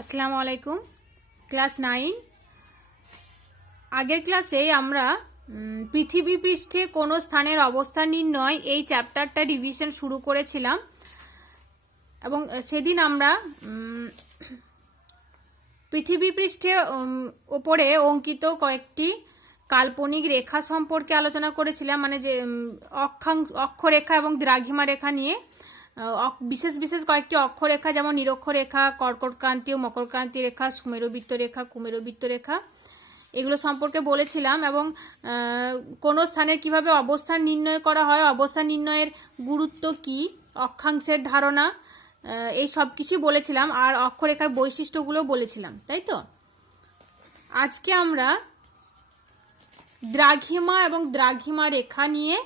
আসসালামু আলাইকুম। ক্লাস 9 আগের ক্লাসে আমরা পৃথিবী পৃষ্ঠে কোন স্থানের অবস্থান নির্ণয় এই চ্যাপ্টারটা রিভিশন শুরু করেছিলাম এবং সেদিন আমরা পৃথিবী পৃষ্ঠে উপরে অঙ্কিত কয়েকটি কাল্পনিক রেখা সম্পর্কে আলোচনা করেছিলাম, মানে যে অক্ষরেখা এবং দ্রাঘিমা রেখা নিয়ে বিশেষ বিশেষ কয়েকটি অক্ষরেখা যেমন নিরক্ষরেখা, কর্কটক্রান্তি ও মকরক্রান্তি রেখা, সুমেরুবৃত্ত রেখা, কুমেরুবৃত্ত রেখা এগুলো সম্পর্কে বলেছিলাম এবং কোন স্থানের কিভাবে অবস্থান নির্ণয় করা হয়, অবস্থান নির্ণয়ের গুরুত্ব কি, অক্ষাংশের ধারণা, এই সব কিছুই বলেছিলাম আর অক্ষরেখার বৈশিষ্ট্যগুলো বলেছিলাম, তাই তো। আজকে আমরা দ্রাঘিমা এবং দ্রাঘিমা রেখা নিয়ে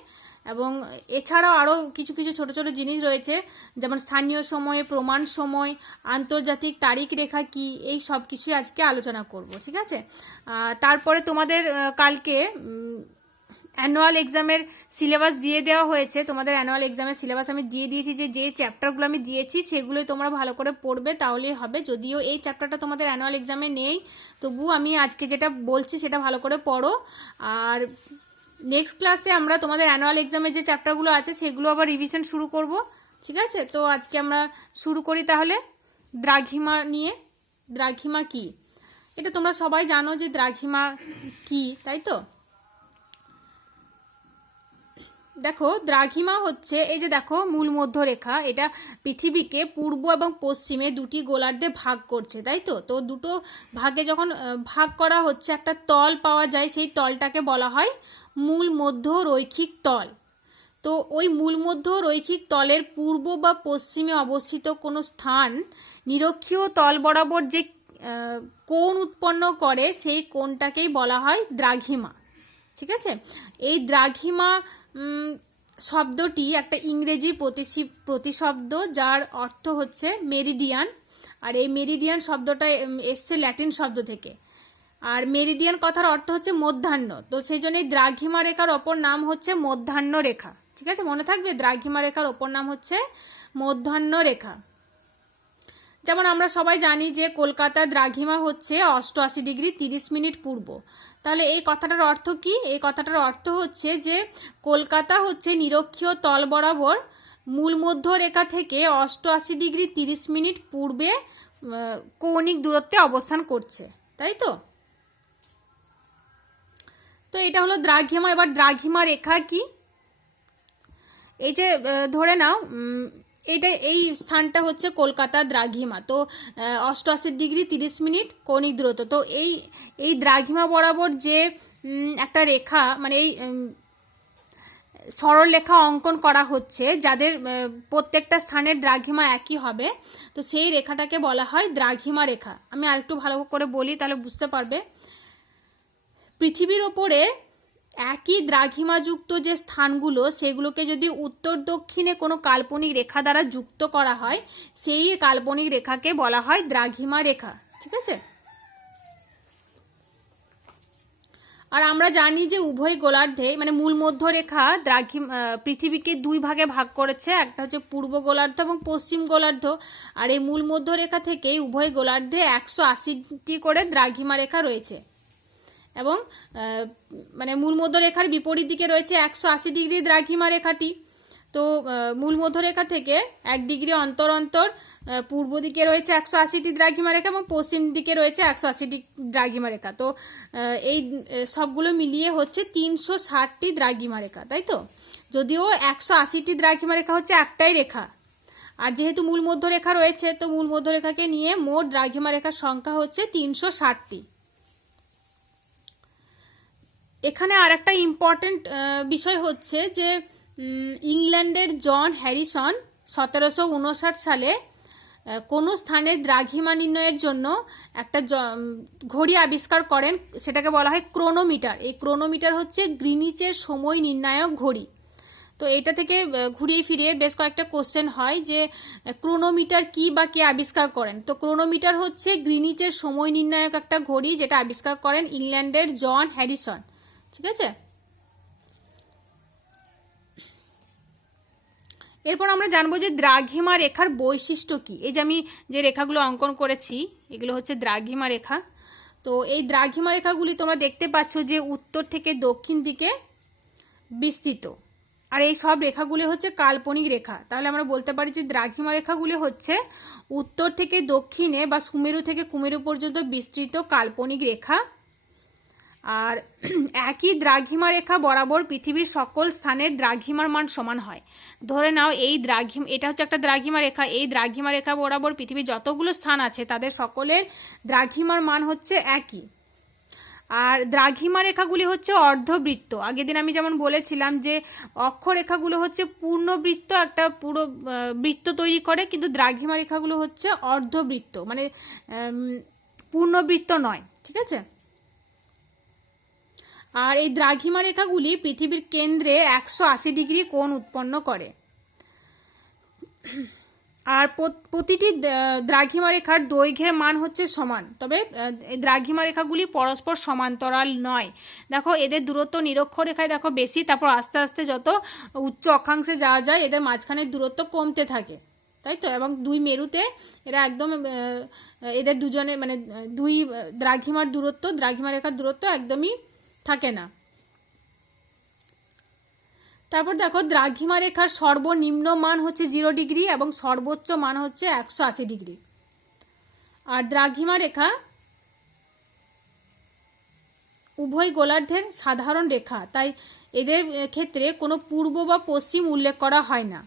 এবং এছাড়াও আরও কিছু কিছু ছোট ছোট জিনিস রয়েছে যেমন স্থানীয় সময়ে, প্রমাণ সময়, আন্তর্জাতিক তারিখ রেখা কি, এই সব কিছুই আজকে আলোচনা করব, ঠিক আছে। তারপরে তোমাদের কালকে অ্যানুয়াল এক্সামের সিলেবাস দিয়ে দেওয়া হয়েছে। তোমাদের অ্যানুয়াল এক্সামের সিলেবাস আমি দিয়ে দিয়েছি, যে চ্যাপ্টারগুলো আমি দিয়েছি সেগুলোই তোমরা ভালো করে পড়বে, তাহলেই হবে। যদিও এই চ্যাপ্টারটা তোমাদের অ্যানুয়াল এক্সামে নেই, তবু আমি আজকে যেটা বলছি সেটা ভালো করে পড়ো। আর নেক্সট ক্লাসে আমরা তোমাদের অ্যানুয়াল এক্সামের যে চ্যাপ্টারগুলো আছে সেগুলো আবার রিভিশন শুরু করব, ঠিক আছে। তো আজকে আমরা শুরু করি তাহলে দ্রাঘিমা নিয়ে। দ্রাঘিমা কি এটা তোমরা সবাই জানো যে দ্রাঘিমা কি, তাই তো। দেখো, দ্রাঘিমা হচ্ছে এই যে দেখো মূল মধ্যরেখা, এটা পৃথিবীকে পূর্ব এবং পশ্চিমে দুটি গোলার্ধে ভাগ করছে, তাই তো। তো দুটো ভাগে যখন ভাগ করা হচ্ছে একটা তল পাওয়া যায়, সেই তলটাকে বলা হয় মূল মধ্য রৈখিক তল। তো ওই মূল মধ্য রৈখিক তলের পূর্ব বা পশ্চিমে অবস্থিত কোনো স্থান নিরক্ষীয় তল বরাবর যে কোণ উৎপন্ন করে সেই কোণটাকেই বলা হয় দ্রাঘিমা, ঠিক আছে। এই দ্রাঘিমা শব্দটি একটা ইংরেজি প্রতিশব্দ যার অর্থ হচ্ছে মেরিডিয়ান, আর এই মেরিডিয়ান শব্দটা এসছে ল্যাটিন শব্দ থেকে, আর মেরিডিয়ান কথার অর্থ হচ্ছে মধ্যাহ্ন। তো সেই জন্য দ্রাঘিমা রেখার অপর নাম হচ্ছে মধ্যাহ্ন রেখা, ঠিক আছে, মনে থাকবে। দ্রাঘিমা রেখার অপর নাম হচ্ছে মধ্যাহ্ন রেখা। যেমন আমরা সবাই জানি যে কলকাতার দ্রাঘিমা হচ্ছে 88°30' পূর্ব। তাহলে এই কথাটার অর্থ কি? এই কথাটার অর্থ হচ্ছে যে কলকাতা হচ্ছে নিরক্ষীয় তল বরাবর মূল মধ্য রেখা থেকে 88°30' পূর্বে কৌণিক দূরত্বে অবস্থান করছে, তাই তো। তো এটা হলো দ্রাঘিমা। এবার দ্রাঘিমা রেখা কি, এই যে ধরে নাও এই স্থানটা হচ্ছে কলকাতার দ্রাঘিমা, তো 88°30' কৌণিক দূরত্ব। তো এই দ্রাঘিমা বরাবর যে একটা রেখা, মানে এই সরল রেখা অঙ্কন করা হচ্ছে, যাদের প্রত্যেকটা স্থানের দ্রাঘিমা একই হবে, তো সেই রেখাটাকে বলা হয় দ্রাঘিমা রেখা। আমি আরেকটু ভালো করে বলি তাহলে বুঝতে পারবে। পৃথিবীর ওপরে একই দ্রাঘিমাযুক্ত যে স্থানগুলো সেগুলোকে যদি উত্তর দক্ষিণে কোনো কাল্পনিক রেখা দ্বারা যুক্ত করা হয়, সেই কাল্পনিক রেখাকে বলা হয় দ্রাঘিমা রেখা, ঠিক আছে। আর আমরা জানি যে উভয় গোলার্ধে, মানে মূল মধ্য রেখা পৃথিবীকে দুই ভাগে ভাগ করেছে, একটা হচ্ছে পূর্ব গোলার্ধ এবং পশ্চিম গোলার্ধ। আর এই মূল মধ্য রেখা থেকে উভয় গোলার্ধে 180টি করে দ্রাঘিমা রেখা রয়েছে এবং মানে মূল মধ্য রেখার বিপরীত দিকে রয়েছে 180° দ্রাঘিমা রেখাটি। তো মূল মধ্য রেখা থেকে 1 ডিগ্রি অন্তর অন্তর পূর্ব দিকে রয়েছে 180টি দ্রাঘিমা রেখা এবং পশ্চিম দিকে রয়েছে 180টি দ্রাঘিমা রেখা। তো এই সবগুলো মিলিয়ে হচ্ছে 360টি দ্রাঘিমা রেখা, তাই তো। যদিও 180টি দ্রাঘিমা রেখা হচ্ছে একটাই রেখা, আর যেহেতু মূল মধ্য রেখা রয়েছে তো মূল মধ্য রেখাকে নিয়ে মোট দ্রাঘিমা রেখার সংখ্যা হচ্ছে 360টি। এখানে আর একটা ইম্পর্টেন্ট বিষয় হচ্ছে যে ইংল্যান্ডের জন হ্যারিসন 1759 সালে কোনো স্থানের দ্রাঘিমা নির্ণয়ের জন্য একটা ঘড়ি আবিষ্কার করেন, সেটাকে বলা হয় ক্রোনোমিটার। এই ক্রোনোমিটার হচ্ছে গ্রিনিচের সময় নির্ণায়ক ঘড়ি। তো এটা থেকে ঘুরিয়ে ফিরিয়ে বেশ কয়েকটা কোশ্চেন হয় যে ক্রোনোমিটার কি বা কে আবিষ্কার করেন। তো ক্রোনোমিটার হচ্ছে গ্রিনিচের সময় নির্ণায়ক একটা ঘড়ি, যেটা আবিষ্কার করেন ইংল্যান্ডের জন হ্যারিসন, ঠিক আছে। এরপর আমরা জানবো যে দ্রাঘিমা রেখার বৈশিষ্ট্য কি। এই যে আমি যে রেখাগুলো অঙ্কন করেছি এগুলো হচ্ছে দ্রাঘিমা রেখা। তো এই দ্রাঘিমা রেখাগুলি তোমরা দেখতে পাচ্ছ যে উত্তর থেকে দক্ষিণ দিকে বিস্তৃত, আর এই সব রেখাগুলি হচ্ছে কাল্পনিক রেখা। তাহলে আমরা বলতে পারি যে দ্রাঘিমা রেখাগুলি হচ্ছে উত্তর থেকে দক্ষিণে বা সুমেরু থেকে কুমেরু পর্যন্ত বিস্তৃত কাল্পনিক রেখা। আর একই দ্রাঘিমা রেখা বরাবর পৃথিবীর সকল স্থানের দ্রাঘিমার মান সমান হয়। ধরে নাও এই এটা হচ্ছে একটা দ্রাঘিমা রেখা, এই দ্রাঘিমা রেখা বরাবর পৃথিবীর যতগুলো স্থান আছে তাদের সকলের দ্রাঘিমার মান হচ্ছে একই। আর দ্রাঘিমা রেখাগুলি হচ্ছে অর্ধবৃত্ত। আগের দিন আমি যেমন বলেছিলাম যে অক্ষরেখাগুলো হচ্ছে পূর্ণবৃত্ত, একটা পুরো বৃত্ত তৈরি করে, কিন্তু দ্রাঘিমা রেখাগুলো হচ্ছে অর্ধবৃত্ত, মানে পূর্ণবৃত্ত নয়। ঠিক আছে। আর এই দ্রাঘিমা রেখাগুলি পৃথিবীর কেন্দ্রে 180 ডিগ্রি কোণ উৎপন্ন করে। আর প্রতিটি দ্রাঘিমা রেখার দৈর্ঘ্যের মান হচ্ছে সমান, তবে দ্রাঘিমা রেখাগুলি পরস্পর সমান্তরাল নয়। দেখো এদের দূরত্ব নিরক্ষরেখায় দেখো বেশি, তারপর আস্তে আস্তে যত উচ্চ অক্ষাংশে যাওয়া যায় এদের মাঝখানের দূরত্ব কমতে থাকে, তাই তো। এবং দুই মেরুতে এরা একদম এদের দুজনে মানে দুই দ্রাঘিমা রেখার দূরত্ব একদমই থাকে না। তারপর দেখো দ্রাঘিমা রেখার সর্বনিম্ন মান হচ্ছে 0 ডিগ্রি এবং সর্বোচ্চ মান হচ্ছে 180 ডিগ্রি। আর দ্রাঘিমা রেখা উভয় গোলার্ধের সাধারণ রেখা, তাই এদের ক্ষেত্রে কোনো পূর্ব বা পশ্চিম উল্লেখ করা হয় না।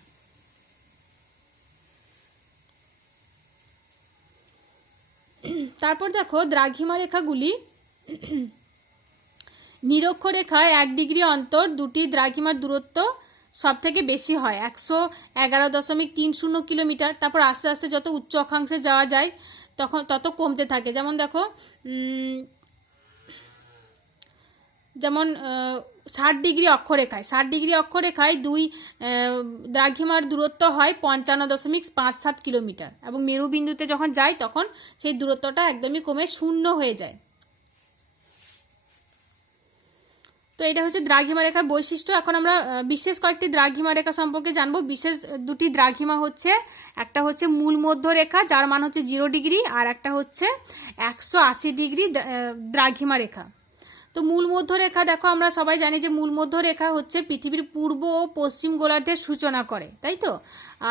তারপর দেখো দ্রাঘিমা রেখাগুলি নিরক্ষরেখায় 1 ডিগ্রি অন্তর দুটি দ্রাঘিমার দূরত্ব সব থেকে বেশি হয়, 111.30 কিলোমিটার। তারপর আস্তে আস্তে যত উচ্চ অক্ষাংশে যাওয়া যায় তত কমতে থাকে। যেমন দেখো 60 ডিগ্রি অক্ষরেখায় দুই দ্রাঘিমার দূরত্ব হয় 55.57 কিলোমিটার, এবং মেরুবিন্দুতে যখন যায় তখন সেই দূরত্বটা একদমই কমে 0 হয়ে যায়। তো এটা হচ্ছে দ্রাঘিমা রেখার বৈশিষ্ট্য। এখন আমরা বিশেষ কয়েকটি দ্রাঘিমা রেখা সম্পর্কে জানবো। বিশেষ দুটি দ্রাঘিমা হচ্ছে, একটা হচ্ছে মূল মধ্য রেখা যার মান হচ্ছে 0 ডিগ্রি, আর একটা হচ্ছে 180 ডিগ্রি দ্রাঘিমা রেখা। তো মূল মধ্য রেখা দেখো আমরা সবাই জানি যে মূল মধ্য রেখা হচ্ছে পৃথিবীর পূর্ব ও পশ্চিম গোলার্ধের সূচনা করে, তাই তো।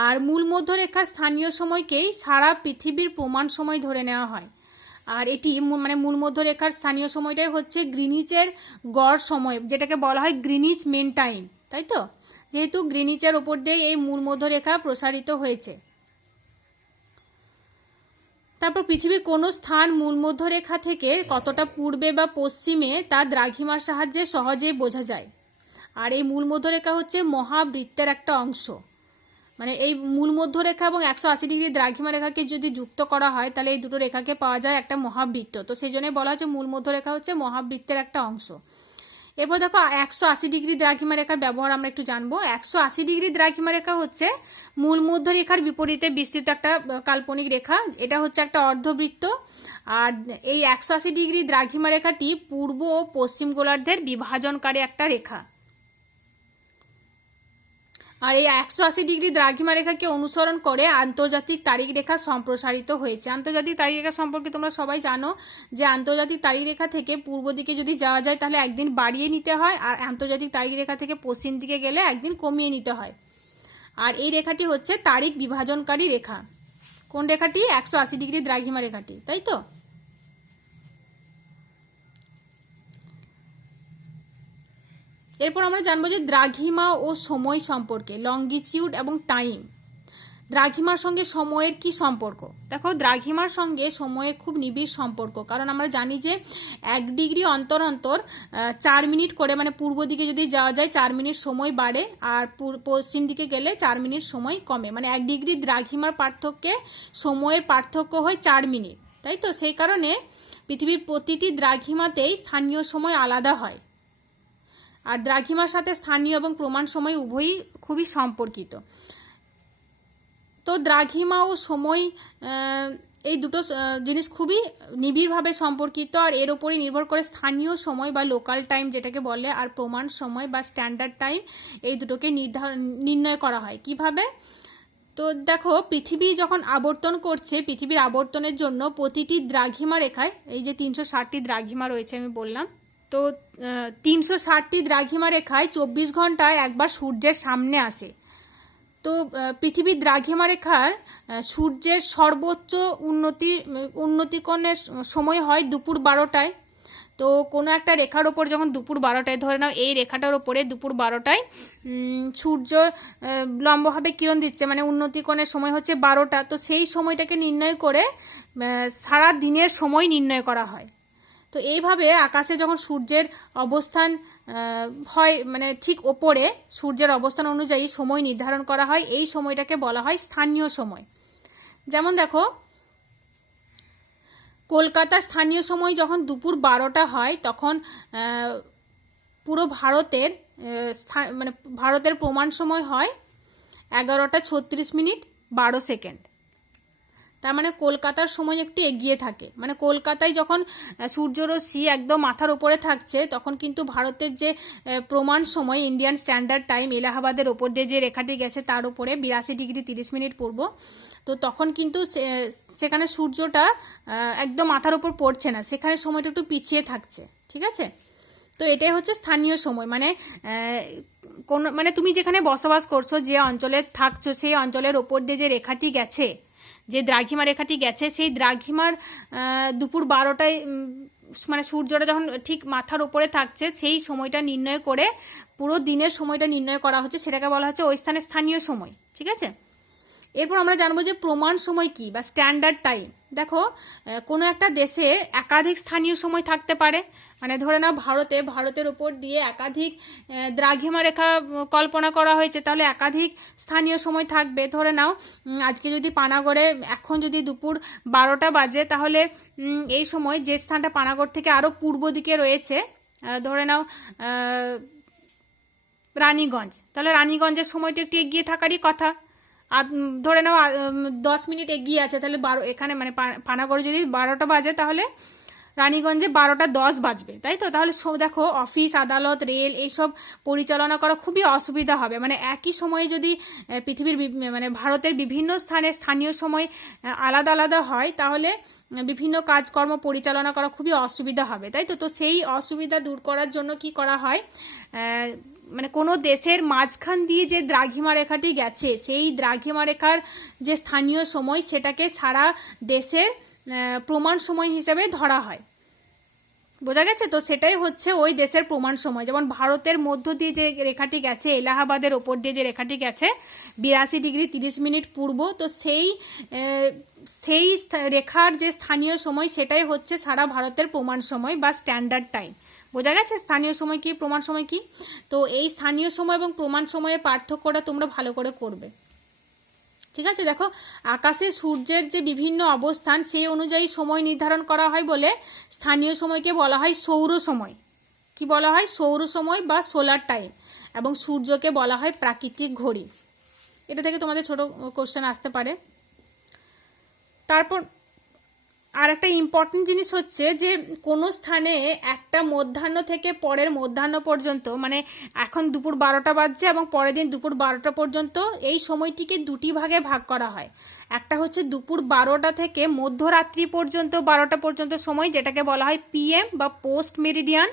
আর মূল মধ্য রেখার স্থানীয় সময়কেই সারা পৃথিবীর প্রমাণ সময় ধরে নেওয়া হয়। আর এটি মানে মূল মধ্য রেখার স্থানীয় সময়টাই হচ্ছে গ্রিনিচের গড় সময়, যেটাকে বলা হয় গ্রিনিচ মেন টাইম, তাই তো। যেহেতু গ্রিনিচের ওপর দিয়ে এই মূল মধ্য রেখা প্রসারিত হয়েছে। তারপর পৃথিবীর কোনো স্থান মূল মধ্য রেখা থেকে কতটা পূর্বে বা পশ্চিমে তা দ্রাঘিমার সাহায্যে সহজেই বোঝা যায়। আর এই মূল মধ্য রেখা হচ্ছে মহাবৃত্তের একটা অংশ। মানে এই মূল মধ্য রেখা এবং 180 ডিগ্রি দ্রাঘিমা রেখাকে যদি যুক্ত করা হয় তাহলে এই দুটো রেখাকে পাওয়া যায় একটা মহাবৃত্ত। তো সেই জন্যই বলা হচ্ছে মূল মধ্য রেখা হচ্ছে মহাবৃত্তের একটা অংশ। এরপর দেখো 180 ডিগ্রি দ্রাঘিমা রেখার ব্যবহার আমরা একটু জানবো। 180 ডিগ্রি দ্রাঘিমা রেখা হচ্ছে মূল মধ্য রেখার বিপরীতে বিস্তৃত একটা কাল্পনিক রেখা। এটা হচ্ছে একটা অর্ধবৃত্ত। আর এই 180 ডিগ্রি দ্রাঘিমা রেখাটি পূর্ব ও পশ্চিম গোলার্ধের বিভাজনকারী একটা রেখা। আর এই 180 ডিগ্রি দ্রাঘিমা রেখাকে অনুসরণ করে আন্তর্জাতিক তারিখ রেখা সম্প্রসারিত হয়েছে। আন্তর্জাতিক তারিখ রেখা সম্পর্কে তোমরা সবাই জানো যে আন্তর্জাতিক তারিখ রেখা থেকে পূর্ব দিকে যদি যাওয়া যায় তাহলে একদিন বাড়িয়ে নিতে হয়, আর আন্তর্জাতিক তারিখ রেখা থেকে পশ্চিম দিকে গেলে একদিন কমিয়ে নিতে হয়। আর এই রেখাটি হচ্ছে তারিখ বিভাজনকারী রেখা। কোন রেখাটি? 180 ডিগ্রি দ্রাঘিমা রেখাটি, তাই তো। এরপর আমরা জানবো যে দ্রাঘিমা ও সময় সম্পর্কে, লঙ্গিটিউড এবং টাইম। দ্রাঘিমার সঙ্গে সময়ের কি সম্পর্ক? দেখো দ্রাঘিমার সঙ্গে সময়ের খুব নিবিড় সম্পর্ক, কারণ আমরা জানি যে 1 ডিগ্রি অন্তর অন্তর 4 মিনিট করে, মানে পূর্ব দিকে যদি যাওয়া যায় 4 মিনিট সময় বাড়ে, আর পশ্চিম দিকে গেলে 4 মিনিট সময় কমে। মানে 1 ডিগ্রি দ্রাঘিমার পার্থক্যে সময়ের পার্থক্য হয় 4 মিনিট, তাই তো। সেই কারণে পৃথিবীর প্রতিটি দ্রাঘিমাতেই স্থানীয় সময় আলাদা হয়। আর দ্রাঘিমার সাথে স্থানীয় এবং প্রমাণ সময় উভয়ই খুবই সম্পর্কিত। তো দ্রাঘিমা ও সময় এই দুটো জিনিস খুবই নিবিড়ভাবে সম্পর্কিত, আর এর উপরই নির্ভর করে স্থানীয় সময় বা লোকাল টাইম যেটাকে বলে, আর প্রমাণ সময় বা স্ট্যান্ডার্ড টাইম, এই দুটোকে নির্ণয় করা হয় কিভাবে। তো দেখো, পৃথিবী যখন আবর্তন করছে, পৃথিবীর আবর্তনের জন্য প্রতিটি দ্রাঘিমা রেখায়, এই যে 360টি দ্রাঘিমা রয়েছে আমি বললাম, তো 360টি দ্রাঘিমা রেখায় 24 ঘন্টায় একবার সূর্যের সামনে আসে। তো পৃথিবীর দ্রাঘিমা রেখার সূর্যের সর্বোচ্চ উন্নতিকোণের সময় হয় দুপুর 12টায়। তো কোনো একটা রেখার ওপর যখন দুপুর 12টায়, ধরে নাও এই রেখাটার ওপরে দুপুর 12টায় সূর্য লম্বভাবে কিরণ দিচ্ছে, মানে উন্নতিকোণের সময় হচ্ছে 12টা, তো সেই সময়টাকে নির্ণয় করে সারা দিনের সময় নির্ণয় করা হয়। তো এইভাবে আকাশে যখন সূর্যের অবস্থান হয়, মানে ঠিক ওপরে সূর্যের অবস্থান অনুযায়ী সময় নির্ধারণ করা হয়, এই সময়টাকে বলা হয় স্থানীয় সময়। যেমন দেখো, কলকাতার স্থানীয় সময় যখন দুপুর 12টা হয়, তখন পুরো ভারতের মানে ভারতের প্রমাণ সময় হয় 11টা 36 মিনিট 12 সেকেন্ড। তার মানে কলকাতার সময় একটু এগিয়ে থাকে, মানে কলকাতায় যখন সূর্যরশ্মি একদম মাথার উপরে থাকছে, তখন কিন্তু ভারতের যে প্রমাণ সময় ইন্ডিয়ান স্ট্যান্ডার্ড টাইম, এলাহাবাদের ওপর দিয়ে যে রেখাটি গেছে তার উপরে 82°30' পূর্ব, তো তখন কিন্তু সেখানে সূর্যটা একদম মাথার উপর পড়ছে না, সেখানে সময়টা একটু পিছিয়ে থাকছে, ঠিক আছে। তো এটাই হচ্ছে স্থানীয় সময়, মানে কোন, মানে তুমি যেখানে বসবাস করছো, যে অঞ্চলে থাকছো, সেই অঞ্চলের ওপর দিয়ে যে রেখাটি গেছে, যে দ্রাঘিমা রেখাটি গেছে, সেই দ্রাঘিমার দুপুর 12টায় মানে সূর্যটা যখন ঠিক মাথার উপরে থাকছে, সেই সময়টা নির্ণয় করে পুরো দিনের সময়টা নির্ণয় করা হচ্ছে, সেটাকে বলা হচ্ছে ওই স্থানের স্থানীয় সময়, ঠিক আছে। এরপর আমরা জানবো যে প্রমাণ সময় কি বা স্ট্যান্ডার্ড টাইম। দেখো, কোনো একটা দেশে একাধিক স্থানীয় সময় থাকতে পারে, মানে ধরে নাও ভারতের উপর দিয়ে একাধিক দ্রাঘিমা রেখা কল্পনা করা হয়েছে, তাহলে একাধিক স্থানীয় সময় থাকবে। ধরে নাও আজকে যদি পানাগড়ে এখন যদি দুপুর 12টা বাজে, তাহলে এই সময় যে স্থানটা পানাগড় থেকে আরও পূর্ব দিকে রয়েছে, ধরে নাও রানীগঞ্জ, তাহলে রানীগঞ্জের সময়টা একটু এগিয়ে থাকারই কথা। আর ধরে নাও 10 মিনিট এগিয়ে আছে, তাহলে এখানে মানে পানাগড়ে যদি 12টা বাজে, তাহলে রানীগঞ্জে 12টা 10 বাজবে, তাই তো। তাহলে দেখো, অফিস, আদালত, রেল এইসব পরিচালনা করা খুবই অসুবিধা হবে, মানে একই সময়ে যদি পৃথিবীর মানে ভারতের বিভিন্ন স্থানের স্থানীয় সময় আলাদা আলাদা হয়, তাহলে বিভিন্ন কাজকর্ম পরিচালনা করা খুবই অসুবিধা হবে, তাই তো। তো সেই অসুবিধা দূর করার জন্য কি করা হয়, মানে কোনো দেশের মাঝখান দিয়ে যে দ্রাঘিমা রেখাটি গেছে, সেই দ্রাঘিমা রেখার যে স্থানীয় সময়, সেটাকে সারা দেশের প্রমাণ সময় হিসেবে ধরা হয়, বোঝা গেছে। তো সেটাই হচ্ছে ওই দেশের প্রমাণ সময়। যেমন ভারতের মধ্য দিয়ে যে রেখাটি গেছে, এলাহাবাদের ওপর দিয়ে যে রেখাটি গেছে 82°30' পূর্ব, তো সেই রেখার যে স্থানীয় সময়, সেটাই হচ্ছে সারা ভারতের প্রমাণ সময় বা স্ট্যান্ডার্ড টাইম। বোঝা গেছে স্থানীয় সময় কি, প্রমাণ সময় কি। তো এই স্থানীয় সময় এবং প্রমাণ সময়ের পার্থক্যটা তোমরা ভালো করে করবে, ঠিক আছে। দেখো, আকাশে সূর্যের যে বিভিন্ন অবস্থান, সেই অনুযায়ী সময় নির্ধারণ করা হয় বলে স্থানীয় সময়কে বলা হয় সৌর সময়। কি বলা হয়? সৌর সময় বা সোলার টাইম। এবং সূর্যকে বলা হয় প্রাকৃতিক ঘড়ি। এটা থেকে তোমাদের ছোট কোশ্চেন আসতে পারে। তারপর আর একটা ইম্পর্টেন্ট জিনিস হচ্ছে যে কোনো স্থানে একটা মধ্যাহ্ন থেকে পরের মধ্যাহ্ন পর্যন্ত, মানে এখন দুপুর 12টা বাজছে এবং পরের দিন দুপুর 12টা পর্যন্ত, এই সময়টিকে দুটি ভাগে ভাগ করা হয়। একটা হচ্ছে দুপুর 12টা থেকে মধ্যরাত্রি পর্যন্ত 12টা পর্যন্ত সময়, যেটাকে বলা হয় পিএম বা পোস্ট মেরিডিয়ান,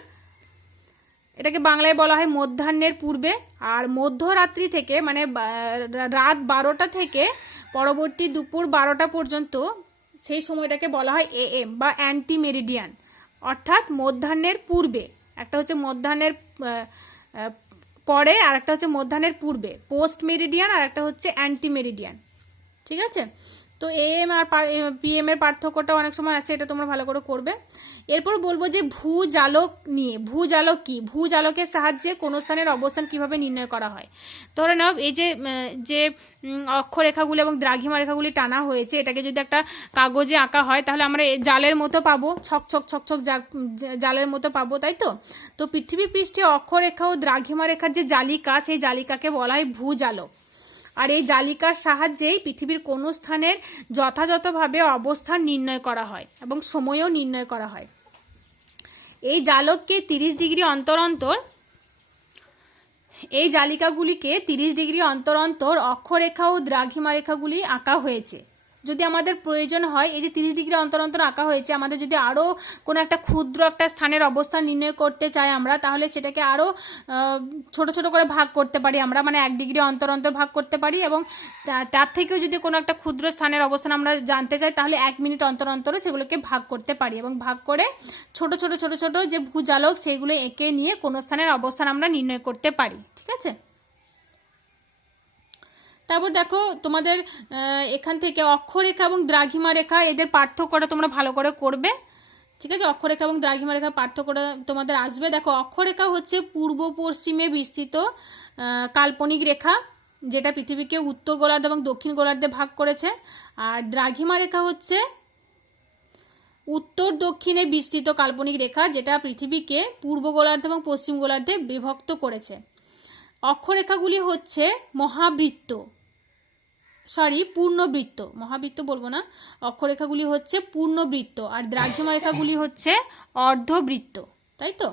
এটাকে বাংলায় বলা হয় মধ্যাহ্নের পূর্বে। আর মধ্যরাত্রি থেকে মানে রাত 12টা থেকে পরবর্তী দুপুর 12টা পর্যন্ত, সেই সময়টাকে বলা হয় এএম বা অ্যান্টি মেরিডিয়ান, অর্থাৎ মধ্যাহ্নের পূর্বে। একটা হচ্ছে মধ্যাহ্নের পরে, আর একটা হচ্ছে মধ্যাহ্নের পূর্বে, পোস্ট মেরিডিয়ান, আর একটা হচ্ছে অ্যান্টি মেরিডিয়ান, ঠিক আছে। তো এএম আর পিএম এর পার্থক্যটা অনেক সময় আছে, এটা তোমরা ভালো করে করবে। এরপর বলবো যে ভূজালক নিয়ে। ভূজালক কি? ভূজালকের সাহায্যে কোনো স্থানের অবস্থান কিভাবে নির্ণয় করা হয়। ধরে নাও এই যে অক্ষরেখাগুলি এবং দ্রাঘিমা রেখাগুলি টানা হয়েছে, এটাকে যদি একটা কাগজে আঁকা হয়, তাহলে আমরা জালের মতো পাবো, ছক জালের মতো পাবো, তাই তো। তো পৃথিবী পৃষ্ঠে অক্ষরেখা ও দ্রাঘিমা রেখার যে জালিকা, সেই জালিকাকে বলা হয় ভূজালক। আর এই জালিকার সাহায্যেই পৃথিবীর কোনো স্থানের যথাযথভাবে অবস্থান নির্ণয় করা হয় এবং সময়ও নির্ণয় করা হয়। এই জালককে 30 ডিগ্রি অন্তর অন্তর এই জালিকাগুলিকে 30 ডিগ্রি অন্তর অন্তর অক্ষরেখা ও দ্রাঘিমা রেখাগুলি আঁকা হয়েছে। যদি আমাদের প্রয়োজন হয়, এই যে 30 ডিগ্রি অন্তর অন্তর আঁকা হয়েছে, আমাদের যদি আরও কোনো একটা ক্ষুদ্র একটা স্থানের অবস্থান নির্ণয় করতে চাই আমরা, তাহলে সেটাকে আরও ছোট ছোট করে ভাগ করতে পারি আমরা, মানে 1 ডিগ্রি অন্তর অন্তর ভাগ করতে পারি। এবং তার থেকেও যদি কোনো একটা ক্ষুদ্র স্থানের অবস্থান আমরা জানতে চাই, তাহলে 1 মিনিট অন্তর অন্তরও সেগুলোকে ভাগ করতে পারি এবং ভাগ করে ছোট ছোট ছোট ছোট যে ভূজালক সেইগুলো এঁকে নিয়ে কোনো স্থানের অবস্থান আমরা নির্ণয় করতে পারি। ঠিক আছে, তারপর দেখো তোমাদের এখান থেকে অক্ষরেখা এবং দ্রাঘিমা রেখা এদের পার্থক্যটা তোমরা ভালো করে করবে। ঠিক আছে, অক্ষরেখা এবং দ্রাঘিমা রেখার পার্থক্যটা তোমাদের আসবে। দেখো, অক্ষরেখা হচ্ছে পূর্ব পশ্চিমে বিস্তৃত কাল্পনিক রেখা, যেটা পৃথিবীকে উত্তর গোলার্ধ এবং দক্ষিণ গোলার্ধে ভাগ করেছে। আর দ্রাঘিমা রেখা হচ্ছে উত্তর দক্ষিণে বিস্তৃত কাল্পনিক রেখা, যেটা পৃথিবীকে পূর্ব গোলার্ধ এবং পশ্চিম গোলার্ধে বিভক্ত করেছে। অক্ষরেখাগুলি হচ্ছে পূর্ণবৃত্ত, মহাবৃত্ত বলবো না, অক্ষরেখাগুলি হচ্ছে পূর্ণবৃত্ত, আর দ্রাঘিমা রেখাগুলি হচ্ছে অর্ধবৃত্ত, তাই তো।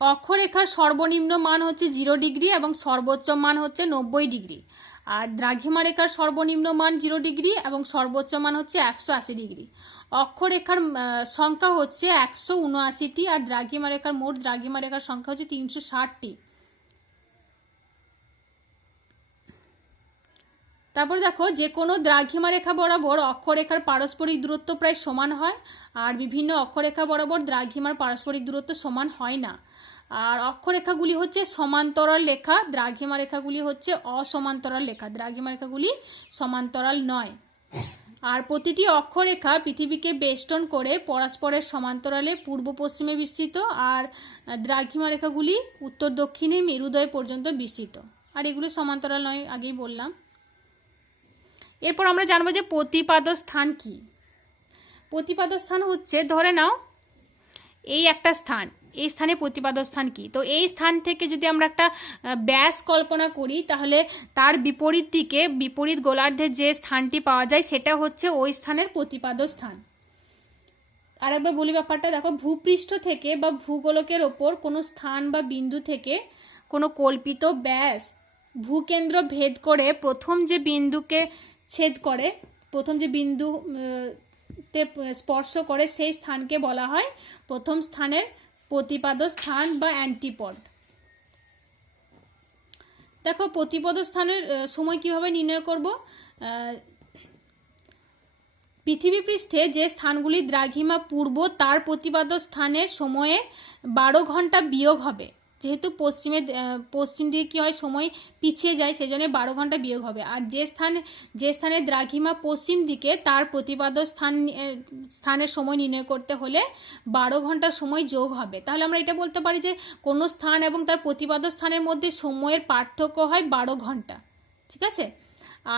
অক্ষরেখার সর্বনিম্ন মান হচ্ছে 0 ডিগ্রি এবং সর্বোচ্চ মান হচ্ছে 90 ডিগ্রি। আর দ্রাঘিমা রেখার সর্বনিম্ন মান 0 ডিগ্রি এবং সর্বোচ্চ মান হচ্ছে 180 ডিগ্রি। অক্ষরেখার সংখ্যা হচ্ছে 179টি, আর মোট দ্রাঘিমা রেখার সংখ্যা হচ্ছে 360টি। তারপর দেখো, যে কোনো দ্রাঘিমা রেখা বরাবর অক্ষরেখার পারস্পরিক দূরত্ব প্রায় সমান হয়, আর বিভিন্ন অক্ষরেখা বরাবর দ্রাঘিমার পারস্পরিক দূরত্ব সমান হয় না। আর অক্ষরেখাগুলি হচ্ছে সমান্তরাল রেখা, দ্রাঘিমা রেখাগুলি হচ্ছে অসমান্তরাল রেখা, দ্রাঘিমা রেখাগুলি সমান্তরাল নয়। আর প্রতিটি অক্ষরেখা পৃথিবীকে বেষ্টন করে পরস্পরের সমান্তরালে পূর্ব পশ্চিমে বিস্তৃত, আর দ্রাঘিমা রেখাগুলি উত্তর দক্ষিণে মেরুদয় পর্যন্ত বিস্তৃত। আর এগুলো সমান্তরাল নয়, আগেই বললাম। এরপর আমরা জানবো যে প্রতিপাদ স্থান কি। প্রতিপাদ স্থান হচ্ছে, ধরে নাও এই একটা স্থান, এই স্থানে প্রতিপাদ স্থান কি। তো এই স্থান থেকে যদি আমরা একটা ব্যাস কল্পনা করি, তাহলে তার বিপরীত দিকে, বিপরীত গোলার্ধে যে স্থানটি পাওয়া যায় সেটা হচ্ছে ওই স্থানের প্রতিপাদ স্থান। আর একবার বলি ব্যাপারটা, দেখো, ভূপৃষ্ঠ থেকে বা ভূগোলকের ওপর কোনো স্থান বা বিন্দু থেকে কোনো কল্পিত ব্যাস ভূকেন্দ্র ভেদ করে প্রথম যে বিন্দুকে ছেদ করে, প্রথম যে বিন্দুতে স্পর্শ করে, সেই স্থানকে বলা হয় প্রথম স্থানের প্রতিপাদ স্থান বা অ্যান্টিপড। দেখো, প্রতিপাদ স্থানের সময় কিভাবে নির্ণয় করব। পৃথিবী পৃষ্ঠে যে স্থানগুলি দ্রাঘিমা পূর্ব, তার প্রতিপাদ স্থানের সময়ে 12 ঘন্টা বিয়োগ হবে। যেহেতু পশ্চিম দিকে কি হয়, সময় পিছিয়ে যায়, সেই জন্য 12 ঘন্টা বিয়োগ হবে। আর যে স্থানে দ্রাঘিমা পশ্চিম দিকে, তার প্রতিপাদ স্থানের সময় নির্ণয় করতে হলে 12 ঘন্টা সময় যোগ হবে। তাহলে আমরা এটা বলতে পারি যে কোনো স্থান এবং তার প্রতিপাদ স্থানের মধ্যে সময়ের পার্থক্য হয় 12 ঘন্টা। ঠিক আছে,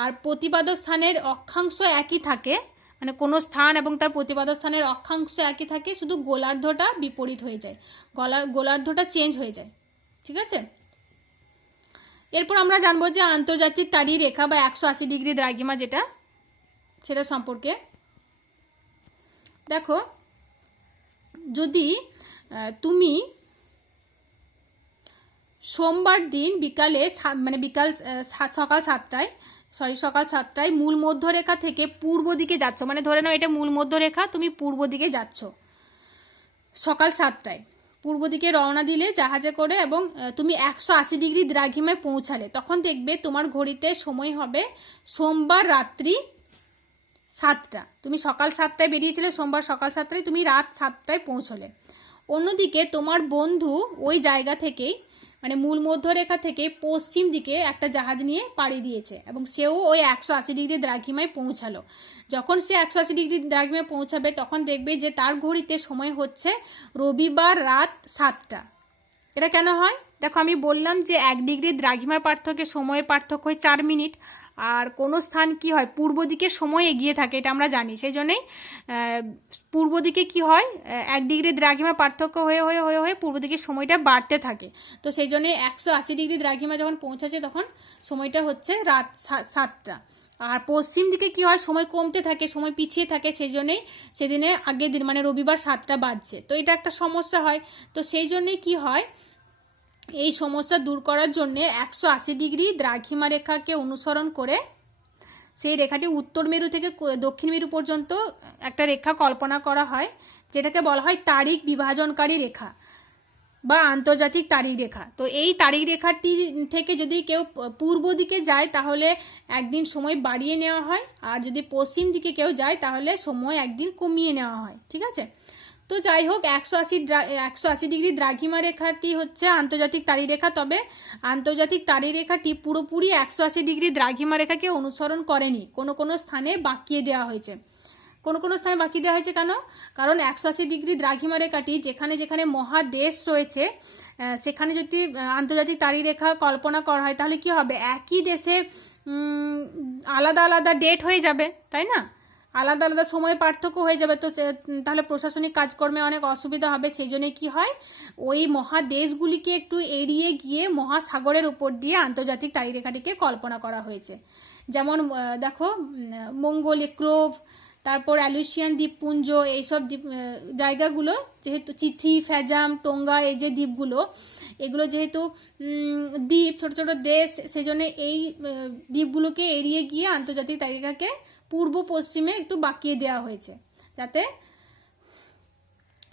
আর প্রতিপাদ স্থানের অক্ষাংশ একই থাকে, মানে কোনো স্থান এবং তার প্রতিপাদ স্থানের অক্ষাংশ একই থাকে, শুধু গোলার্ধটা বিপরীত হয়ে যায়, গোলার্ধটা চেঞ্জ হয়ে যায়। ঠিক আছে, এরপর আমরা জানবো যে আন্তর্জাতিক তাড়ি রেখা বা 180 ডিগ্রি দ্রাঘিমা যেটা, সেটা সম্পর্কে। দেখো, যদি তুমি সোমবার দিন সকাল 7টায় মূল মধ্যরেখা থেকে পূর্ব দিকে যাচ্ছ, মানে ধরে নাও এটা মূল মধ্যরেখা, তুমি পূর্ব দিকে যাচ্ছ সকাল 7টায়, পূর্ব দিকে রওনা দিলে জাহাজে করে এবং তুমি 180 ডিগ্রি দ্রাঘিমায় পৌঁছালে, তখন দেখবে তোমার ঘড়িতে সময় হবে সোমবার রাত্রি 7টা। তুমি সকাল 7টায় বেরিয়েছিলে, সোমবার সকাল 7টায়, তুমি রাত 7টায় পৌঁছলে। অন্যদিকে তোমার বন্ধু ওই জায়গা থেকেই, মানে মূল মধ্যরেখা থেকে পশ্চিম দিকে একটা জাহাজ নিয়ে পাড়ি দিয়েছে এবং সেও ওই 180 ডিগ্রি দ্রাঘিমায় পৌঁছালো। যখন সে 180 ডিগ্রি দ্রাঘিমায় পৌঁছাবে, তখন দেখবে যে তার ঘড়িতে সময় হচ্ছে রবিবার রাত 7টা। এটা কেন হয়? দেখো, আমি বললাম যে 1 ডিগ্রি দ্রাঘিমার পার্থক্যে সময়ের পার্থক্য হয় 4 মিনিট, আর কোনো স্থান কি হয় পূর্ব দিকে সময় এগিয়ে থাকে, এটা আমরা জানি। সেই জন্যেই পূর্ব দিকে কি হয় 1 ডিগ্রি দ্রাঘিমা পার্থক্য হয়ে হয়ে হয়ে হয়ে পূর্ব দিকে সময়টা বাড়তে থাকে। তো সেই জন্যে 180 ডিগ্রি দ্রাঘিমা যখন পৌঁছাচ্ছে তখন সময়টা হচ্ছে রাত 7টা। আর পশ্চিম দিকে কি হয় সময় কমতে থাকে, সময় পিছিয়ে থাকে, সেই জন্যেই সেদিনে আগের দিন মানে রবিবার 7টা বাজছে। তো এটা একটা সমস্যা হয়। তো সেই জন্যেই কি হয়, এই সমস্যা দূর করার জন্যে 180 ডিগ্রি দ্রাঘিমা রেখাকে অনুসরণ করে সেই রেখাটি উত্তর মেরু থেকে দক্ষিণ মেরু পর্যন্ত একটা রেখা কল্পনা করা হয়, যেটাকে বলা হয় তারিখ বিভাজনকারী রেখা বা আন্তর্জাতিক তারিখ রেখা। তো এই তারিখ রেখাটি থেকে যদি কেউ পূর্ব দিকে যায় তাহলে একদিন সময় বাড়িয়ে নেওয়া হয়, আর যদি পশ্চিম দিকে কেউ যায় তাহলে সময় একদিন কমিয়ে নেওয়া হয়। ঠিক আছে, তো যাই হোক 180 ডিগ্রি দ্রাঘিমা রেখাটি হচ্ছে আন্তর্জাতিক তারিখ রেখা। তবে আন্তর্জাতিক তারিখ রেখাটি পুরোপুরি 180 ডিগ্রি দ্রাঘিমা রেখাকে অনুসরণ করেনি, কোনো কোনো স্থানে বাঁকিয়ে দেওয়া হয়েছে। কোনো কোনো স্থানে বাকি দেওয়া হয়েছে কেন? কারণ 180 ডিগ্রি দ্রাঘিমা রেখাটি যেখানে যেখানে মহাদেশ রয়েছে সেখানে যদি আন্তর্জাতিক তারিখ রেখা কল্পনা করা হয় তাহলে কি হবে, একই দেশে আলাদা আলাদা ডেট হয়ে যাবে, তাই না? আলাদা আলাদা সময় পার্থক্য হয়ে যাবে। তো তাহলে প্রশাসনিক কাজকর্মে অনেক অসুবিধা হবে। সেই জন্য কি হয়, ওই মহাদেশগুলিকে একটু এড়িয়ে গিয়ে মহাসাগরের উপর দিয়ে আন্তর্জাতিক তারিখ রেখাটিকে কল্পনা করা হয়েছে। যেমন দেখো মঙ্গোলিয়া ক্রোভ, তারপর অ্যালুসিয়ান দ্বীপপুঞ্জ, এইসব জায়গাগুলো যেহেতু চিথি, ফ্যাজাম, টোঙ্গা, এই যে দ্বীপগুলো, এগুলো যেহেতু দ্বীপ, ছোট ছোট দেশ, সেই জন্য এই দ্বীপগুলোকে এড়িয়ে গিয়ে আন্তর্জাতিক তালিকাকে পূর্ব পশ্চিমে একটু বাঁকিয়ে দেওয়া হয়েছে যাতে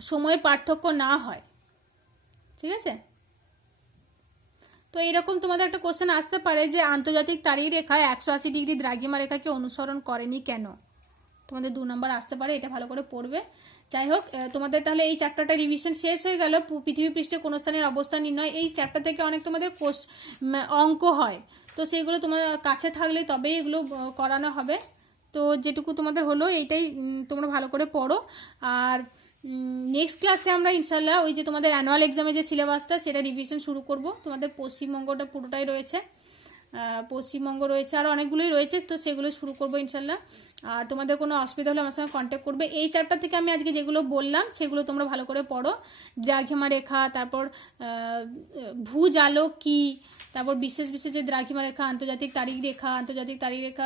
সময়ের পার্থক্য না হয়। ঠিক আছে, তো এরকম তোমাদের একটা কোশ্চেন আসতে পারে যে আন্তর্জাতিক তারিখ রেখায় 180 ডিগ্রি দ্রাঘিমা রেখাকে অনুসরণ করেনি কেন, তোমাদের 2 নম্বর আসতে পারে, এটা ভালো করে পড়বে। যাই হোক তোমাদের তাহলে এই চ্যাপ্টারটা রিভিশন শেষ হয়ে গেল। পৃথিবী পৃষ্ঠে কোন স্থানের অবস্থান নির্ণয়, এই চ্যাপ্টার থেকে অনেক তোমাদের অঙ্ক হয়, তো সেইগুলো তোমার কাছে থাকলে তবেই এগুলো করানো হবে। তো যেটুকু তোমাদের হলো এইটাই তোমরা ভালো করে পড়ো। আর নেক্সট ক্লাসে আমরা ইনশাল্লাহ ওই যে তোমাদের অ্যানুয়াল এক্সামে যে সিলেবাসটা সেটা রিভিশন শুরু করব। তোমাদের পশ্চিমবঙ্গটা পুরোটাই রয়েছে, পশ্চিমবঙ্গ রয়েছে, আর অনেকগুলোই রয়েছে, তো সেগুলো শুরু করবো ইনশাল্লাহ। আর তোমাদের কোনো অসুবিধা হলে আমার সঙ্গে কন্ট্যাক্ট করবে। এই চ্যাপ্টার থেকে আমি আজকে যেগুলো বললাম সেগুলো তোমরা ভালো করে পড়ো। দ্রাঘিমা রেখা, তারপর ভূজালক কি, তারপর বিশেষ বিশেষ যে দ্রাঘিমা রেখা, আন্তর্জাতিক তারিখ রেখা, আন্তর্জাতিক তারিখ রেখা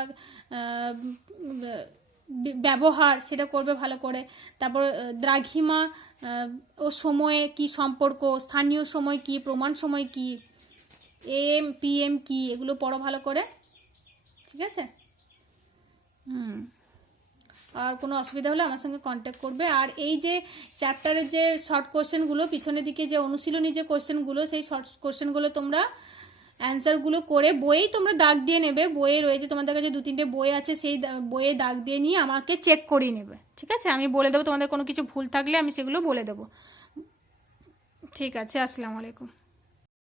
ব্যবহার সেটা করবে ভালো করে। তারপর দ্রাঘিমা ও সময়ে কি সম্পর্ক, স্থানীয় সময় কি, প্রমাণ সময় কি, AM PM কি, এগুলো পড়ো ভালো করে। ঠিক আছে, আর কোনো অসুবিধা হলে আমার সঙ্গে কন্ট্যাক্ট করবে। আর এই যে চ্যাপ্টারের যে শর্ট কোশ্চেনগুলো, পিছনের দিকে যে অনুশীলনী যে কোশ্চেনগুলো, সেই শর্ট কোশ্চেনগুলো তোমরা অ্যান্সারগুলো করে বইয়েই তোমরা দাগ দিয়ে নেবে। বইয়ে রয়েছে তোমাদের কাছে 2-3টে বই আছে, সেই বইয়ে দাগ দিয়ে নিয়ে আমাকে চেক করিয়ে নেবে। ঠিক আছে, আমি বলে দেবো তোমাদের কোনো কিছু ভুল থাকলে আমি সেগুলো বলে দেবো। ঠিক আছে, আসসালামু আলাইকুম।